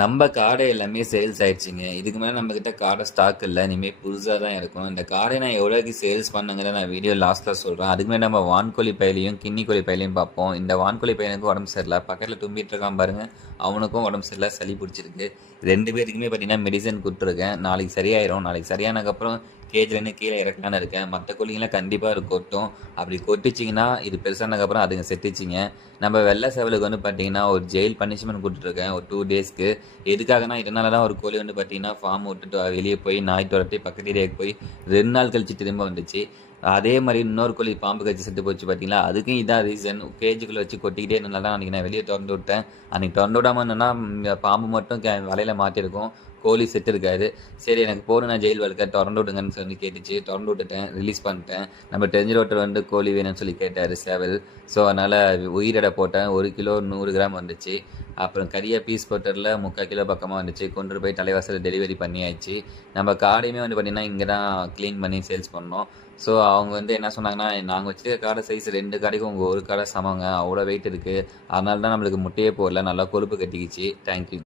நம்ம காடை எல்லாமே சேல்ஸ் ஆயிடுச்சுங்க. இதுக்கு மேல நம்மகிட்ட காடை ஸ்டாக் இல்ல. இனிமே புதுசா தான் இருக்கும். இந்த காடை நான் எவ்வளோக்கு சேல்ஸ் பண்ணேங்கிறத நான் வீடியோ லாஸ்ட்ல சொல்றேன். அதுக்கு முன்னாடி நம்ம வான்கோழி பையலையும், கின்னி கோழி பையலையும் பார்ப்போம். இந்த வான்கோழி பையனுக்கு உடம்பு சரியில்ல. பக்கத்துல தும்பிட்டு இருக்கான் பாருங்க. அவனுக்கும் உடம்பு சரியில்ல, சளி பிடிச்சிருக்கு. 2 பேருக்குமே பார்த்தீங்கன்னா மெடிசன் குடுத்துருக்கேன். நாளைக்கு சரியாயிரும். நாளைக்கு சரியானதுக்கப்புறம் கேஜ்லேருந்து கீழே இறக்கலான்னு இருக்கேன். மற்ற கோழிங்கலாம் கண்டிப்பா அது கொட்டும். அப்படி கொட்டுச்சிங்கன்னா, இது பெருசானதுக்கப்புறம் அதுங்க செத்துச்சுங்க. நம்ம வெள்ளை சேவலுக்கு வந்து பார்த்தீங்கன்னா, ஒரு ஜெயில் பனிஷ்மென்ட் குடுத்துருக்கேன். ஒரு 2 டேஸ்க்கு. எதுக்காகனா, இதனால தான் ஒரு கோழி வந்து பார்த்தீங்கன்னா, ஃபார்ம் விட்டுட்டு வெளிய போய் நாய் தொரத்தி பக்கத்து ஏரியாவுக்கு போய் 2 நாள் கழிச்சு திரும்ப வந்துச்சு. அதே மாரி இன்னொரு கோழி பாம்பு கடிச்சு செத்து போச்சு பார்த்தீங்களா, அதுக்கும் இதான் ரீசன். கேஜுக்குள்ள வச்சு கொட்டிக்கிட்டே இருந்தனால தான் அன்னைக்கு நான் வெளிய தொறந்து விட்டேன். அன்னைக்கு தொறந்து விடாம இருந்தேன்னா, பாம்பு மட்டும் வலையில மாட்டியிருக்கும். கோழி செத்துருக்காது. சரி எனக்கு போதும் நான் ஜெயில் வாழ்க்கை தொறந்து விடுங்கன்னு சொல்லி கேட்டுச்சு. தொறந்து விட்டுட்டேன். ரிலீஸ் பண்ணிட்டேன். நம்ம தெரிஞ்ச ஒருத்தர் வந்து கோழி வேணும்னு சொல்லி கேட்டாரு சேவல். ஸோ அதனால உயிரிழை போட்டேன். 1 கிலோ 100 கிராம் வந்துச்சு. அப்புறம் கறியா பீஸ் போட்டதில 3/4 கிலோ பக்கமா வந்துச்சு. கொண்டு போய் தலைவாசல்ல டெலிவரி பண்ணியாச்சு. நம்ம காடையுமே வந்து பார்த்தீங்கன்னா, இங்க தான் கிளீன் பண்ணி சேல்ஸ் பண்ணோம். ஸோ அவங்க வந்து என்ன சொன்னாங்கன்னா, நாங்க வச்சிருக்க காடை சைஸ் 2 காடைக்கும் உங்க 1 காடை சமங்க. அவ்வளோ வெயிட் இருக்கு. அதனால தான் நம்மளுக்கு முட்டையே போடல. நல்லா கொழுப்பு கட்டிக்கிச்சு. Thank you.